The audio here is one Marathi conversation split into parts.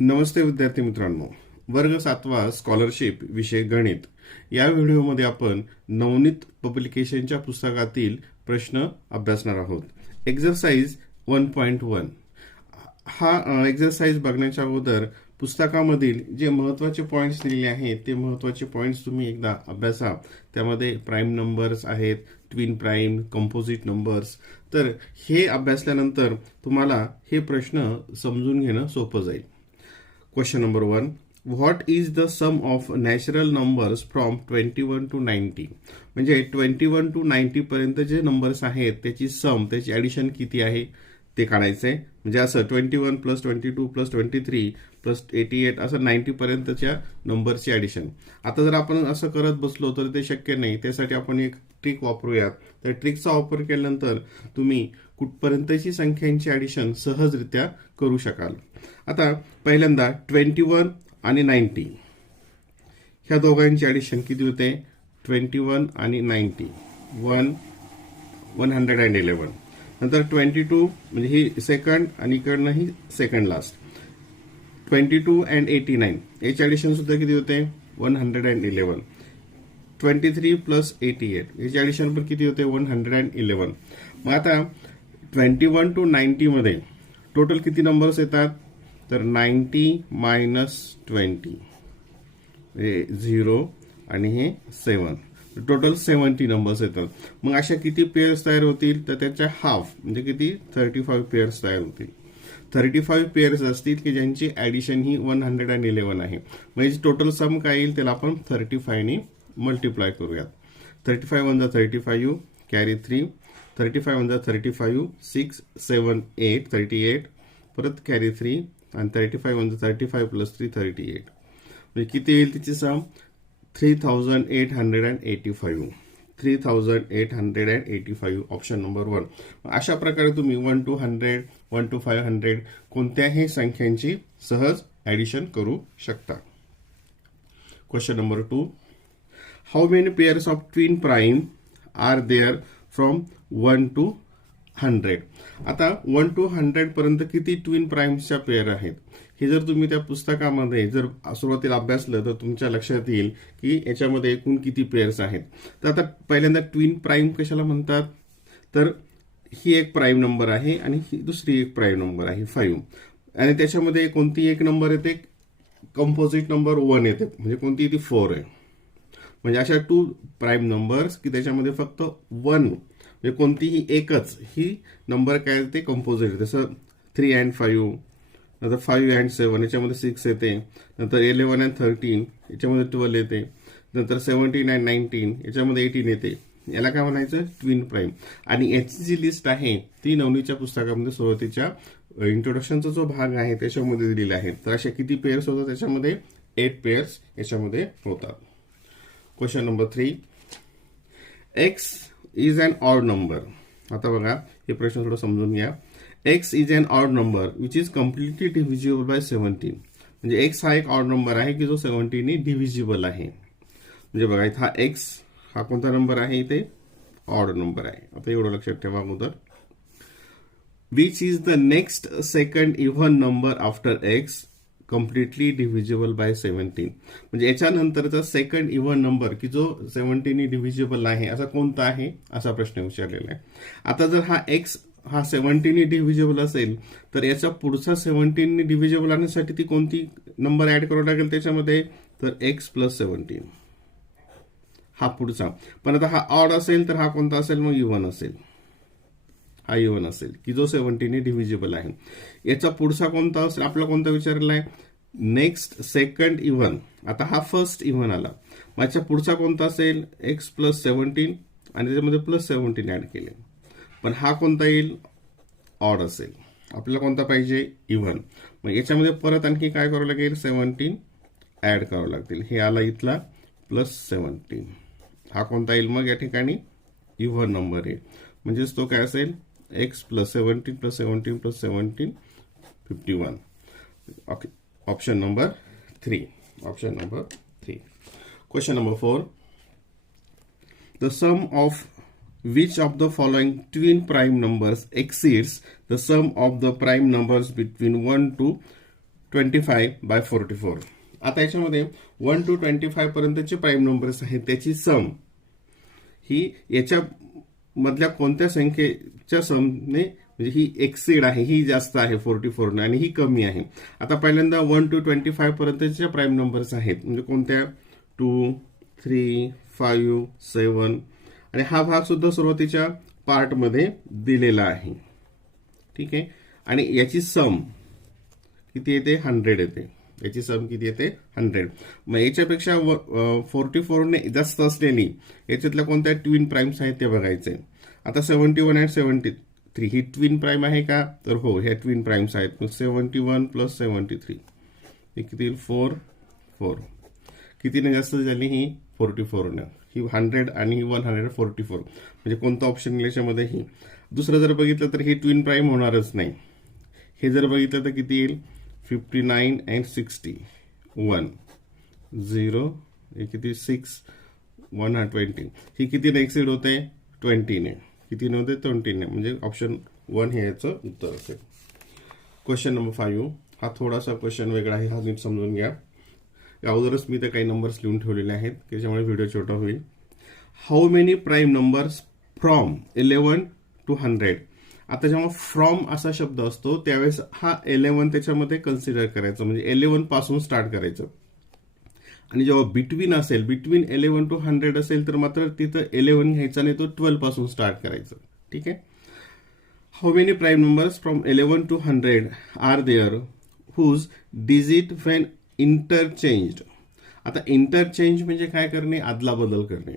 नमस्ते विद्यार्थी मित्रांनो, वर्ग 7वा स्कॉलरशिप विषय गणित या व्हिडिओमध्ये आपण नवनीत पब्लिकेशनच्या पुस्तकातील प्रश्न अभ्यासणार आहोत. एक्झरसाइज 1.1 हा एक्झरसाइज बघण्याच्या अगोदर पुस्तकामधील जे महत्त्वाचे पॉइंट्स दिलेले आहेत ते महत्त्वाचे पॉइंट्स तुम्ही एकदा अभ्यासा. त्यामध्ये प्राईम नंबर्स आहेत, ट्विन प्राईम, कंपोजिट नंबर्स. तर हे अभ्यासल्यानंतर तुम्हाला हे प्रश्न समजून घेणं सोपं जाईल. Question number 1. What is the sum of natural numbers from 21 to 90? म्हणजे 21 to 90 पर्यंत जे नंबर्स आहेत त्याची सम, त्याची ॲडिशन किती आहे ते काढायचंय. म्हणजे असं 21 प्लस 22 प्लस 23 प्लस 88 असं 90 पर्यंतच्या नंबरची ॲडिशन. आता जर आपण असं करत बसलो तर ते शक्य नाही. त्यासाठी आपण एक ट्रिक वापरूयात. त्या ट्रिकचा वापर केल्यानंतर तुम्ही कुठपर्यंतची संख्यांची ॲडिशन सहजरित्या करू शकाल. आता पहिल्यांदा 21 आणि 90 ह्या दोघांची ॲडिशन किती होते? 21 आणि 90 111. नंतर 22 म्हणजे ही सेकंड आणि इकडनं ही सेकंड लास्ट. 22 अँड 89 याची ॲडिशन सुद्धा किती होते? 111. 23 प्लस 88 याची ॲडिशन पण किती होते? 111. मग आता 21 टू 90 मध्ये टोटल किती नंबर्स येतात? तर 90 मायनस 20 हे 0 आणि हे 7, टोटल 70 नंबर्स येतात. मग अशा किती पेअर्स तयार होतील? तर त्याच्या हाफ म्हणजे किती? 35 पेअर्स तयार होतील. 35 पेअर्स असतील की ज्यांची ॲडिशन ही 111 आहे. म्हणजे टोटल सम काय येईल त्याला आपण 35 ने मल्टिप्लाय करूयात. 35 वन 35 कॅरी 3, 35 वन 35 6 7 8 38 परत कॅरी 3 आणि 35 वन 35 प्लस 3 38. म्हणजे किती येईल तिची सम? 3885. 3885 ऑप्शन नंबर 1. अशा प्रकारे तुम्ही 1 to 100 1 to 500 कोणत्याही संख्यांची सहज ॲडिशन करू शकता. Question number 2. How many pairs of twin prime are there from 1 to 100? आता 1 to 100 पर्यंत किती ट्विन प्राईम्सच्या पेअर आहेत हे जर तुम्ही त्या पुस्तकामध्ये जर सुरुवातीला अभ्यासलं तर तुमच्या लक्षात येईल की याच्यामध्ये एकूण किती पेअर्स आहेत. तर आता पहिल्यांदा ट्विन प्राईम कशाला म्हणतात? तर ही एक प्राईम नंबर आहे आणि ही दुसरी एक प्राईम नंबर आहे 5. आणि त्याच्यामध्ये कोणती एक नंबर येते? कंपोजिट नंबर 1 येते. म्हणजे कोणती ती 4 आहे. म्हणजे अशा 2 प्राईम नंबर्स की त्याच्यामध्ये फक्त 1 म्हणजे कोणतीही एकच ही नंबर काय येते? कंपोजिट. जसं 3 and 5, नंतर 5 and 7 याच्यामध्ये 6 येते. नंतर 11 and 13 याच्यामध्ये 12 येते. नंतर 17 and 19 याच्यामध्ये 18 येते. याला काय म्हणायचं? Twin prime. आणि याची जी लिस्ट आहे ती नवनीच्या पुस्तकामध्ये सुरुवातीच्या इंट्रोडक्शनचा जो भाग आहे त्याच्यामध्ये दिलेला आहे. तर अशा किती पेअर्स होतात? त्याच्यामध्ये 8 पेअर्स याच्यामध्ये होतात. Question number 3. X is an odd number. आता बघा हे प्रश्न थोडं समजून घ्या. X is an odd number which is completely divisible by 17. म्हणजे एक्स हा एक ऑड नंबर आहे की जो 17 ने डिव्हिजिबल आहे. म्हणजे बघा इथं हा एक्स हा कोणता नंबर आहे? इथे ऑड नंबर आहे. आता एवढं लक्षात ठेवा अगोदर. Which is the next second even number after x completely divisible by 17. म्हणजे याच्यानंतरचा सेकंड इव्हन नंबर की जो 17 ने डिव्हिजिबल आहे असा कोणता आहे असा प्रश्न विचारलेला आहे. आता जर हा एक्स हा 17 ने डिव्हिजिबल असेल तर याचा पुढचा 17 ने डिव्हिजिबल आणण्यासाठी ती कोणती नंबर ऍड करावं लागेल त्याच्यामध्ये? तर एक्स प्लस 17 हा पुढचा. पण आता हा ऑड असेल तर हा कोणता असेल? मग इव्हन असेल. हा इव्हन असेल की जो 17 ने डिव्हिजिबल आहे. याचा पुढचा कोणता असेल? आपला कोणता विचारला आहे? Next second even. आता हा फर्स्ट इव्हन आला. माझ्या पुढचा कोणता असेल? एक्स प्लस 17 आणि त्याच्यामध्ये प्लस 17 ऍड केले. पण हा कोणता येईल? ऑड असेल. आपल्याला कोणता पाहिजे? इव्हन. मग याच्यामध्ये परत आणखी काय करावं लागेल? 17 ऍड करावं लागतील. हे आला इथला प्लस 17. हा कोणता येईल? मग या ठिकाणी इव्हन नंबर आहे. म्हणजेच तो काय असेल? X plus 17 plus 17 plus 17 51. Okay. Option number 3. Option number 3. Question number 4. The sum of which of the following twin prime numbers exceeds the sum of the prime numbers between 1 to 25/44. आता याच्यामध्ये 1 to 25 पर्यंतचे प्राईम नंबर्स आहेत, त्याची सम ही याच्या मधल्या कोणत्या संख्येच्या समने म्हणजे ही एक्सीड आहे, ही जास्त आहे 44 आणि ही कमी आहे. आता पहिल्यांदा 1 to 25 पर्यंतच्या प्राईम नंबर्स आहेत, म्हणजे कोणत्या 2, 3, 5, 7 आणि हा भाग सुद्धा सुरुवातीच्या पार्टमध्ये दिलेला आहे. ठीक आहे. आणि याची सम किती येते? 100 येते. याची सम किती येते? 100. मग याच्यापेक्षा 44 ने जास्त असलेली याच्यातल्या कोणत्या ट्विन प्राइम्स आहेत ते बघायचे. आता 71 आणि 73 ही ट्विन प्राइम आहे का? तर हो, ह्या ट्विन प्राइम्स आहेत. 71 प्लस 73 हे किती? 4. कितीने जास्त झाली? ही 44 ने. ही 100 आणि ही 144. म्हणजे कोणता ऑप्शन याच्यामध्ये? ही. दुसरं जर बघितलं तर ही ट्विन प्राइम होणारच नाही. हे जर बघितलं तर किती येईल? 59 and 60 1 0 हे किती? 6 120. ही कितीने एक्सिड होते? 20 ने. कितीने होते? 20 ने. म्हणजे ऑप्शन 1 हे याचं उत्तर असेल. क्वेश्चन नंबर 5 हा थोडासा क्वेश्चन वेगळा आहे, हा नीट समजून घ्या. अगोदरच मी तर काही नंबर्स लिहून ठेवलेले आहेत, त्याच्यामुळे व्हिडिओ छोटा होईल. How many prime numbers from 11 to 100. आता जेव्हा फ्रॉम असा शब्द असतो त्यावेळेस हा 11 त्याच्यामध्ये कन्सिडर करायचं, म्हणजे 11 पासून स्टार्ट करायचं. आणि जेव्हा बिटवीन असेल, बिटवीन 11 to 100 असेल तर मात्र तिथं 11 घ्यायचा नाही, तो 12 पासून स्टार्ट करायचं. ठीक आहे. How many prime numbers from 11 to 100 are there whose digit when interchanged. आता इंटरचेंज म्हणजे काय करणे? आदला बदल करणे.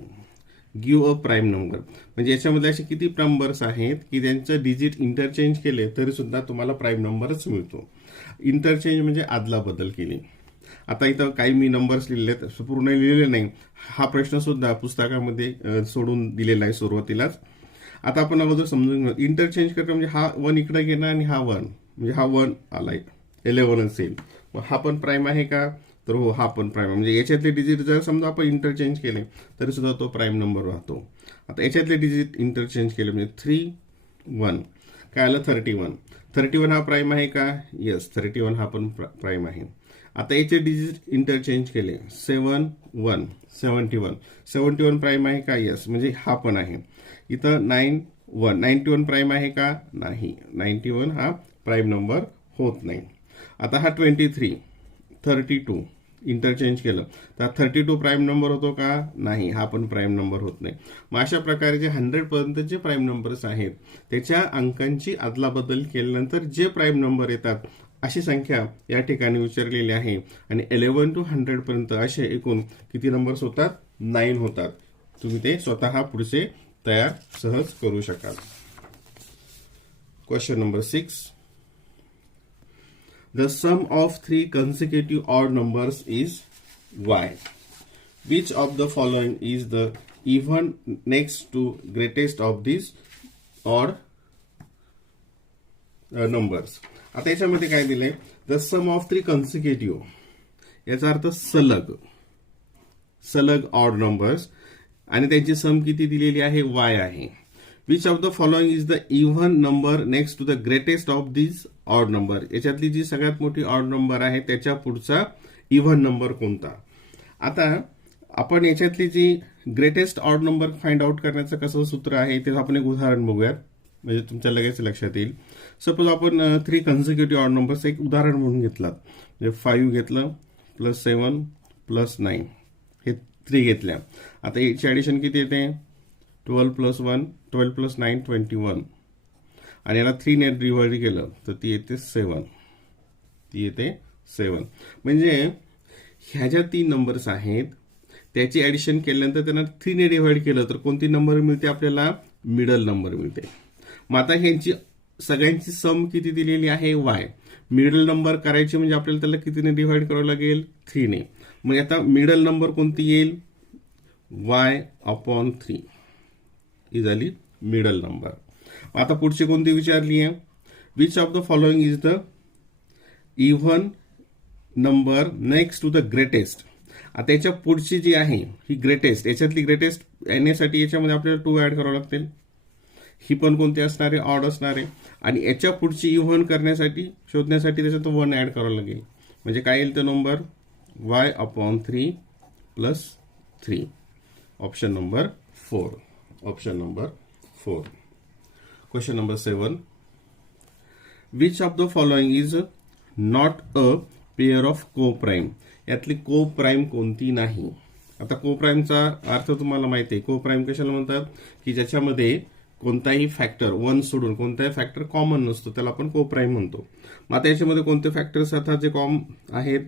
गिव्ह अ प्राईम नंबर म्हणजे याच्यामध्ये असे किती नंबर्स आहेत की त्यांचं डिजिट इंटरचेंज केले तरी सुद्धा तुम्हाला प्राईम नंबरच मिळतो. इंटरचेंज म्हणजे आदला बदल केली. आता इथं काही मी नंबर्स लिहिलेले आहेत, पूर्ण लिहिलेले नाही. हा प्रश्न सुद्धा पुस्तकामध्ये सोडून दिलेला आहे सुरुवातीलाच. आता आपण अगोदर समजून घेऊ. इंटरचेंज करणं म्हणजे हा 1 इकडे घेणं आणि हा 1 म्हणजे हा 1 आलाय, 11 असेल. मग हा पण प्राईम आहे का? तर हो, हा पण प्राईम आहे. म्हणजे याच्यातले डिजिट जर समजा आपण इंटरचेंज केले तरी सुद्धा तो प्राईम नंबर राहतो. आता याच्यातले डिजिट इंटरचेंज केले म्हणजे 3 1 काय आलं? 31 हा प्राईम आहे का? येस, 31 हा पण प्राईम आहे. आता याचे डिजिट इंटरचेंज केले 7 1 71 प्राईम आहे का? येस, म्हणजे हा पण आहे. इथं 9 1 91 प्राईम आहे का? नाही, 91 हा प्राईम नंबर होत नाही. आता हा 23 32 इंटरचेंज केलं तर 32 प्राईम नंबर होतो का? नाही, हा पण प्राईम नंबर होत नाही. मग अशा प्रकारे जे 100 पर्यंतचे प्राईम नंबर्स आहेत त्याच्या अंकांची अदलाबदल केल्यानंतर जे प्राईम नंबर येतात अशी संख्या या ठिकाणी विचारलेली आहे. आणि 11 to 100 पर्यंत असे एकूण किती नंबर्स होतात? 9 होतात. तुम्ही ते स्वतः पुढचे तयार सहज करू शकाल. Question number 6. The sum of 3 consecutive odd numbers is y. Which of the following is the even next to greatest of these odd numbers? आता याच्यामध्ये काय दिले? The sum of 3 consecutive याचा अर्थ सलग ऑड नंबर्स आणि त्यांची सम किती दिलेली आहे? y आहे. Which of the following is the even number next to the greatest of these odd number? याच्यातली जी सगळ्यात मोठी ऑड नंबर आहे त्याच्या पुढचा इव्हन नंबर कोणता? आता आपण याच्यातली जी greatest odd number find out करण्याचं कसं सूत्र आहे ते आपण एक उदाहरण बघूयात, म्हणजे तुमच्या लगेच लक्षात येईल. सपोज आपण 3 कन्सिक्युटिव्ह ऑड नंबर्स एक उदाहरण म्हणून घेतलात, म्हणजे 5 घेतलं प्लस 7 प्लस 9 हे 3 घेतल्या. आता याची ॲडिशन किती येते? 12 प्लस 1 12 प्लस 9 21 आणि याला 3 ने डिवाइड केलं तर ती येते 7. म्हणजे ह्या ज्या 3 नंबर्स आहेत त्याची ॲडिशन केल्यानंतर त्यांना 3 ने डिवाइड केलं तर कोणती नंबर मिळते आपल्याला? मिडल नंबर मिळते. मग आता ह्यांची सगळ्यांची सम किती दिलेली आहे? y. मिडल नंबर करायची म्हणजे आपल्याला त्याला कितीने डिवाइड करावं लागेल? 3 ने. मग आता मिडल नंबर कोणती येईल? y/3 ही झाली मिडल नंबर. आता पुढची कोणती विचारली आहे? Which of the following is the even number next to the greatest. आता याच्या पुढची जी आहे ही ग्रेटेस्ट, याच्यातली ग्रेटेस्ट येण्यासाठी याच्यामध्ये आपल्याला 2 ऍड करावं लागतील. ही पण कोणती असणार आहे? ऑड असणार आहे. आणि याच्या पुढची इव्हन करण्यासाठी शोधण्यासाठी त्याच्यात 1 ऍड करावं लागेल. म्हणजे काय येईल तो number y/3 + 3. Option number 4. Option number 4. Question number 7. Which of the following is not a pair of को प्राईम. यातली को प्राईम कोणती नाही. आता को प्राईमचा अर्थ तुम्हाला माहिती आहे. को प्राईम कशाला म्हणतात की ज्याच्यामध्ये कोणताही फॅक्टर 1 सोडून कोणताही फॅक्टर कॉमन नसतो, त्याला आपण को प्राईम म्हणतो. मग आता याच्यामध्ये कोणते फॅक्टर्स असतात जे कॉमन आहेत.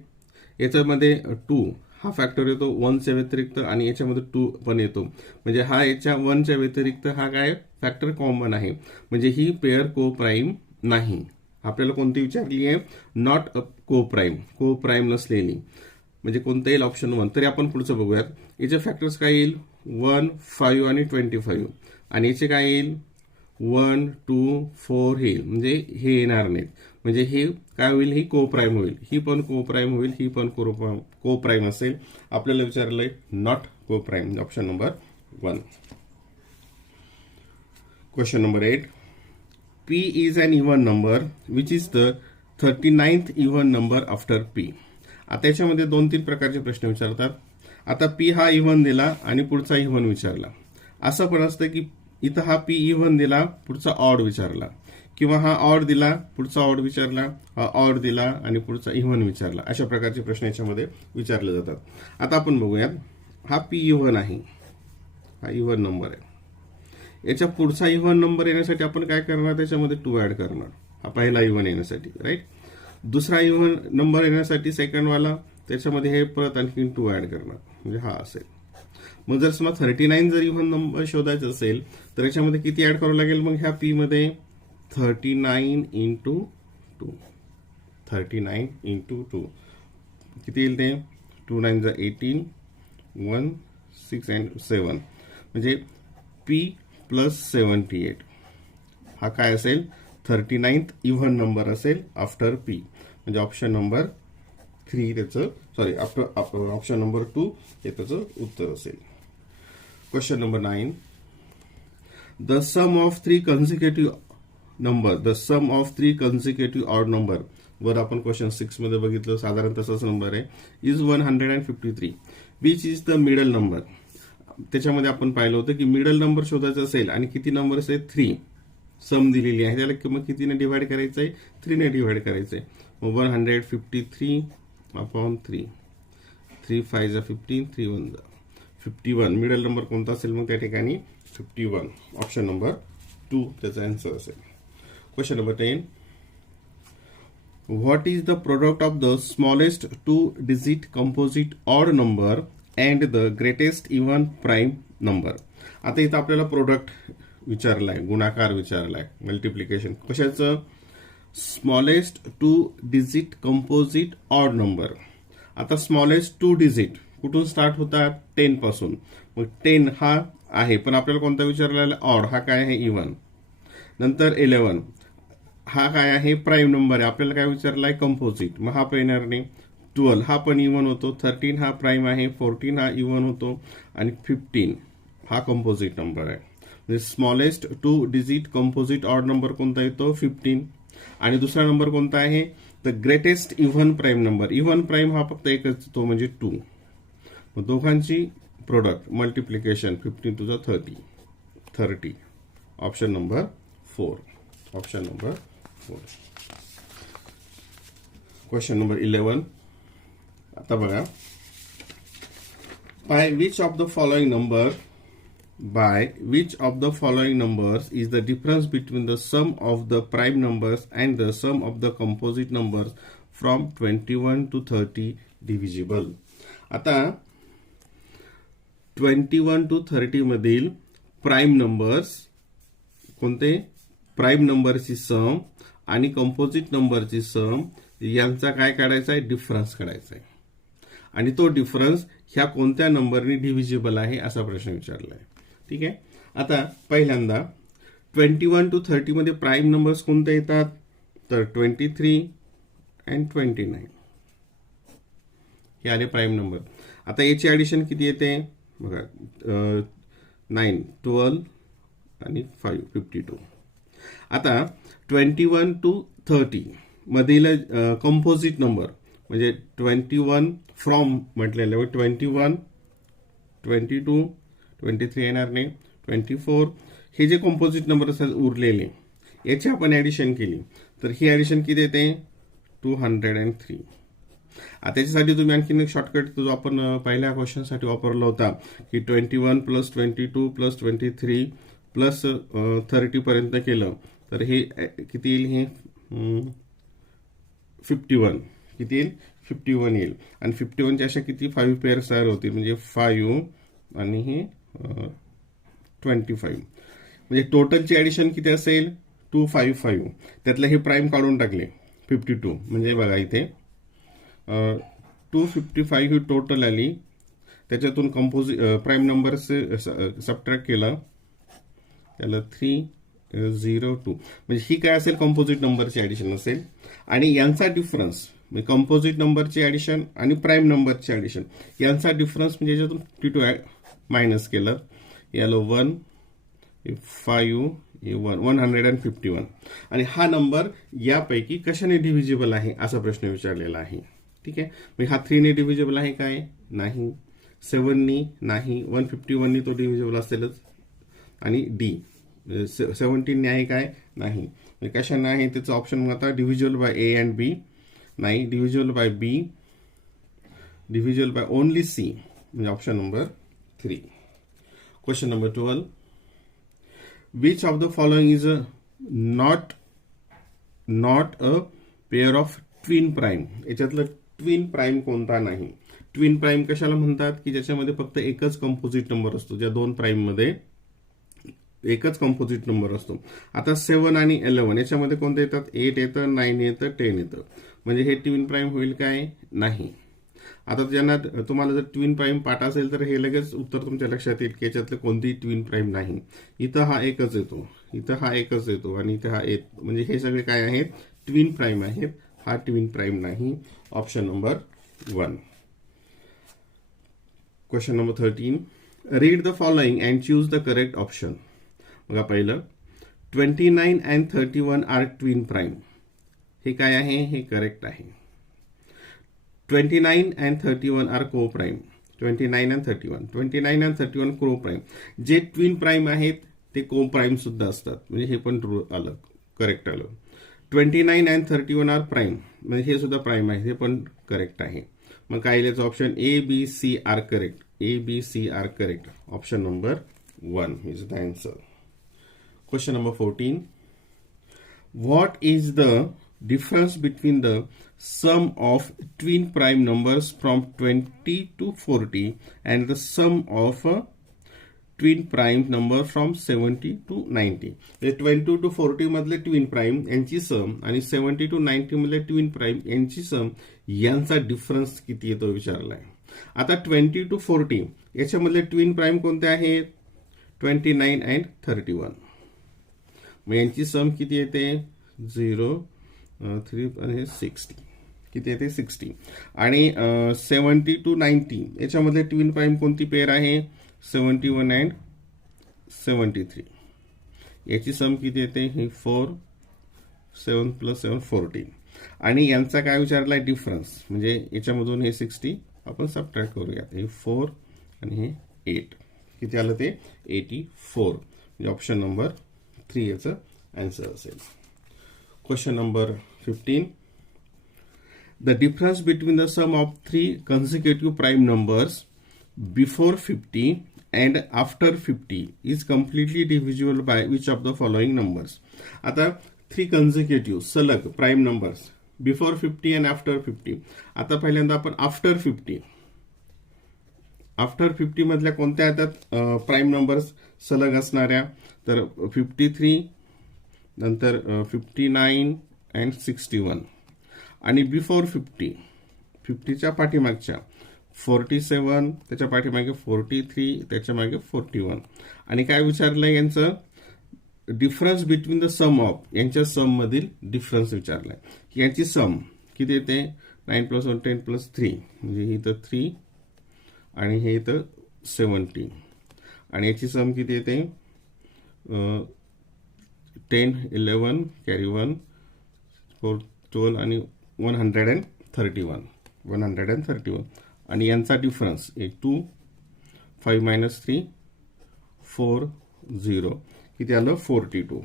याच्यामध्ये 2 हा फॅक्टर येतो 1च्या व्यतिरिक्त, आणि याच्यामध्ये 2 पण येतो. म्हणजे हा याच्या 1च्या व्यतिरिक्त हा काय फॅक्टर कॉमन आहे. म्हणजे ही पेअर को प्राईम नाही. आपल्याला कोणती विचारली आहे, नॉट अ को प्राईम, को प्राईम नसलेली. म्हणजे कोणतं येईल, ऑप्शन 1. तरी आपण पुढचं बघूयात. याचे फॅक्टर्स काय येईल, 1, 5 आणि 25. आणि याचे काय येईल 1, 2, 4 येईल. म्हणजे हे येणार नाहीत. म्हणजे हे काय होईल, ही को प्राईम होईल, ही पण को प्राईम होईल, ही पण को प्राईम असेल. आपल्याला विचारलंय नॉट को prime. Option number 1. Question number 8. P is an even number which is the 39th even number after P. आता याच्यामध्ये 2-3 प्रकारचे प्रश्न विचारतात. आता P हा इव्हन दिला आणि पुढचा इव्हन विचारला. असं पण असतं की इथं हा P इव्हन दिला, पुढचा ऑड विचारला, किंवा हा ऑड दिला, पुढचा ऑड विचारला, हा ऑड दिला आणि पुढचा इव्हन विचारला. अशा प्रकारचे प्रश्न याच्यामध्ये विचारले जातात. आता आपण बघूयात. हा P इव्हन आहे, हा इव्हन नंबर आहे. याच्या पुढचा इव्हन नंबर येण्यासाठी आपण काय करणार, त्याच्यामध्ये 2 ऍड करणार. हा पहिला इव्हन येण्यासाठी, राईट. दुसरा इव्हन नंबर येण्यासाठी सेकंड वाला, त्याच्यामध्ये हे परत आणखी 2 ऍड करणार. म्हणजे हा असेल. मग जर समजा 39 जर इव्हन नंबर शोधायचा असेल तर याच्यामध्ये किती ऍड करावं लागेल. मग ह्या पी मध्ये 39 × 2, 39 × 2 किती येईल ते, 2 9 = 18, 1 6 and 7. म्हणजे P + 78 हा काय असेल, 39th इव्हन नंबर असेल आफ्टर P. म्हणजे ऑप्शन नंबर 3 त्याचं, सॉरी, ऑप्शन नंबर 2 हे त्याचं उत्तर असेल. Question number 9. The sum of 3 consecutive number, the sum of 3 consecutive odd number, वर आपण क्वेश्चन 6 मध्ये बघितलं, साधारण तसाच नंबर आहे, is 153. Which is the middle number. त्याच्यामध्ये आपण पाहिलं होतं की मिडल नंबर शोधायचा असेल आणि किती नंबर्स आहेत, 3 सम दिलेली आहे, त्याला मग कितीने डिवाइड करायचं आहे, 3 ने डिवाइड करायचं आहे. मग 153/3, 3 5 = 15, 3 1 = 51. मिडल नंबर कोणता असेल मग त्या ठिकाणी 51. ऑप्शन नंबर 2 त्याचा आन्सर असेल. Question number 10. What is the product of the smallest 2 digit composite odd number and the greatest even prime number. आता इथं आपल्याला प्रोडक्ट विचारलाय, गुणाकार विचारलाय, मल्टिप्लिकेशन. कशाचं, smallest 2 digit composite odd number. आता स्मॉलेस्ट 2 digit कुठून स्टार्ट होतात, 10 पासून. मग 10 हा आहे, पण आपल्याला कोणता विचारलेला, ऑड. हा काय आहे, इव्हन. नंतर 11 हा काय आहे, प्राईम नंबर आहे, आपल्याला काय विचारलाय, कंपोजिट. मग हा पण येणार नाही. 12 हा पण इव्हन होतो. 13 हा प्राईम आहे. 14 हा इव्हन होतो. आणि 15 हा कंपोजिट नंबर आहे. म्हणजे smallest 2 digit composite odd number कोणता येतो, 15. आणि दुसरा नंबर कोणता आहे, the greatest even prime number. Even prime हा फक्त एकच, तो म्हणजे 2. मग दोघांची product multiplication 15 × 30. Option number 4. Option number 4. Question number 11. आता बघा, by which of the following numbers is the difference between the sum of the prime numbers and the sum of the composite numbers from 21 to 30 divisible. आता 21 to 30 मधील प्राईम नंबर्स कोणते, प्राईम नंबरची सम आणि कंपोजिट नंबरची सम यांचा काय काढायचा आहे, डिफरन्स काढायचा आहे. आणि तो डिफरन्स ह्या कोणत्या नंबरने डिव्हिजिबल आहे असा प्रश्न विचारला आहे. ठीक आहे. आता पहिल्यांदा 21 to 30 मध्ये प्राईम नंबर्स कोणते येतात, तर 23 and 29 हे आले प्राईम नंबर. आता याची ऍडिशन किती येते बघा, 9 12 आणि 5 52. आता 21 to 30 मधील कंपोजिट नंबर म्हणजे 21 फ्रॉम म्हटलेलं 21, 22, 23 येणार नाही, 24 हे जे कॉम्पोजिट नंबर असतात उरलेले याची आपण ॲडिशन केली तर ही ॲडिशन किती येते 203. आता त्याच्यासाठी तुम्ही आणखीन एक शॉर्टकट जो आपण पहिल्या क्वेश्चनसाठी वापरला होता की 21 प्लस 22 प्लस 23 प्लस 30 पर्यंत केलं तर हे किती येईल, हे 51 किती येईल 51 येईल. आणि 51च्या अशा किती 5 पेअर्स तयार होतील म्हणजे 5 आणि हे 25 म्हणजे टोटलची ॲडिशन किती असेल 255. त्यातलं हे प्राईम काढून टाकले 52 म्हणजे बघा इथे 255 ही टोटल आली. त्याच्यातून प्राईम नंबरचे सबट्रॅक्ट केला त्याला 302 म्हणजे ही काय असेल कंपोजिट नंबरची ॲडिशन असेल. आणि यांचा डिफरन्स म्हणजे कंपोजिट नंबरची ॲडिशन आणि प्राईम नंबरची ॲडिशन यांचा डिफरन्स म्हणजे याच्यातून 52 मायनस केलं याला 1 5 151 आणि हा नंबर यापैकी कशाने डिव्हिजिबल आहे असा प्रश्न विचारलेला आहे. ठीक आहे, म्हणजे हा 3 ने डिव्हिजिबल आहे काय, नाही. 7 नी नाही, 151 नी तो डिव्हिजिबल असेलच. आणि डी 17 ने आहे काय, नाही. म्हणजे कशाने आहे त्याचं ऑप्शन मग आता divisible by A and B नाही, divisible by B, divisible by only C म्हणजे option number 3. Question number 12. Which of the following is not a pair of twin prime? याच्यातलं ट्विन प्राईम कोणता नाही. ट्विन प्राईम कशाला म्हणतात की ज्याच्यामध्ये फक्त एकच कंपोजिट नंबर असतो, ज्या दोन प्राईम मध्ये एकच कंपोजिट नंबर असतो. आता 7 आणि 11 याच्यामध्ये कोणते येतात, 8 येतं, 9 येतं, 10 येतं. म्हणजे हे ट्विन प्राईम होईल काय, नाही. आता ज्यांना तुम्हाला जर ट्विन प्राईम पाठ असेल तर हे लगेच उत्तर तुमच्या लक्षात येईल की याच्यातलं कोणतीही ट्विन प्राईम नाही. इथं हा एकच येतो, इथं हा एकच येतो आणि इथं हा एक, म्हणजे हे सगळे काय आहेत ट्विन प्राईम आहेत. हा ट्विन प्राईम नाही, option number 1. Question number 13. Read the following and choose the correct option. बघा पहिलं 29 अँड 31 आर ट्विन प्राईम. हे काय आहे, हे करेक्ट आहे. 29 and 31 are co-prime. 29 and 31. 29 and 31 co-prime. जे ट्विन प्राईम आहेत ते को-प्राईम सुद्धा असतात, म्हणजे हे पण ट्रू आलं, करेक्ट आलं. 29 and 31 आर प्राईम म्हणजे हे सुद्धा प्राईम आहे, हे पण करेक्ट आहे. मग काय याचं option A B C are correct. A B C are correct. Option number 1 is the answer. Question number 14. What is the difference between the sum of twin prime numbers from 20 to 40 and the sum of twin prime number from 70 to 90? 20 to 40 मधले ट्विन प्राईम यांची सम आणि 70 to 90 मधले ट्विन प्राईम यांची सम यांचा डिफरन्स किती येतो विचारलाय. आता 20 to 40 याच्यामधले ट्विन प्राईम कोणते आहेत, 29 and 31. मग यांची सम किती येते 0 3 आणि 60 किती येते 60. आणि 70 to 90 याच्यामध्ये ट्विन प्राईम कोणती पेअर आहे 71 अँड 73. याची सम किती येते ही 4 7 प्लस 7 14. आणि यांचा काय विचारलाय डिफरन्स म्हणजे याच्यामधून हे 60 आपण सबट्रॅक्ट करूयात. हे 4 आणि हे 8 किती आलं ते 84 म्हणजे ऑप्शन नंबर 3 याचं आन्सर असेल. Question number 15. The difference between the sum of 3 consecutive prime numbers before 50 and after 50 is completely divisible by which of the following numbers? आता 3 consecutive सलग prime numbers before 50 and after 50. आता पहिल्यांदा आपण आफ्टर 50 मधल्या कोणत्या येतात प्राईम नंबर्स सलग असणाऱ्या, तर 53 नंतर 59 अँड 61. आणि बिफोर 50च्या पाठीमागच्या 47, त्याच्या पाठीमागे 43, त्याच्या मागे 41. आणि काय विचारलंय यांचं difference between the sum of, यांच्या सम मधील डिफरन्स विचारलाय. यांची सम किती येते 9 प्लस 1 10 प्लस 3 म्हणजे ही तर 3 आणि हे इथं 70. आणि याची सम किती येते 10 11 कॅरी 1 4 12 आणि 131. 131 आणि यांचा डिफरन्स 2 5 मायनस 3 4 0 किती आलं 42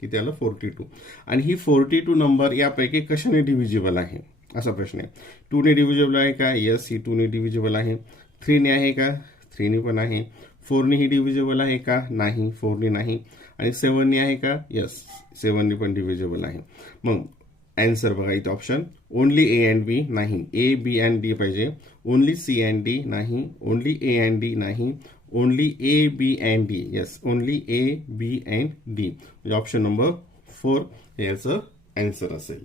किती आलं 42 आणि ही 42 नंबर यापैकी कशाने डिव्हिजिबल आहे असा प्रश्न आहे 2 ने डिव्हिजिबल आहे का यस ही 2 ने डिव्हिजिबल आहे 3 ने आहे का 3 ने पण आहे 4 ने ही डिव्हिजिबल आहे का नाही 4 ने नाही आणि 7 ने आहे का यस 7 ने पण डिव्हिजिबल आहे मग आन्सर बघा इथे option only A and B नाही ए बी अँड डी पाहिजे ओनली सी अँड डी नाही ओनली ए अँड डी नाही only A B and D yes only A B and D म्हणजे ऑप्शन नंबर 4 हे याचं आन्सर असेल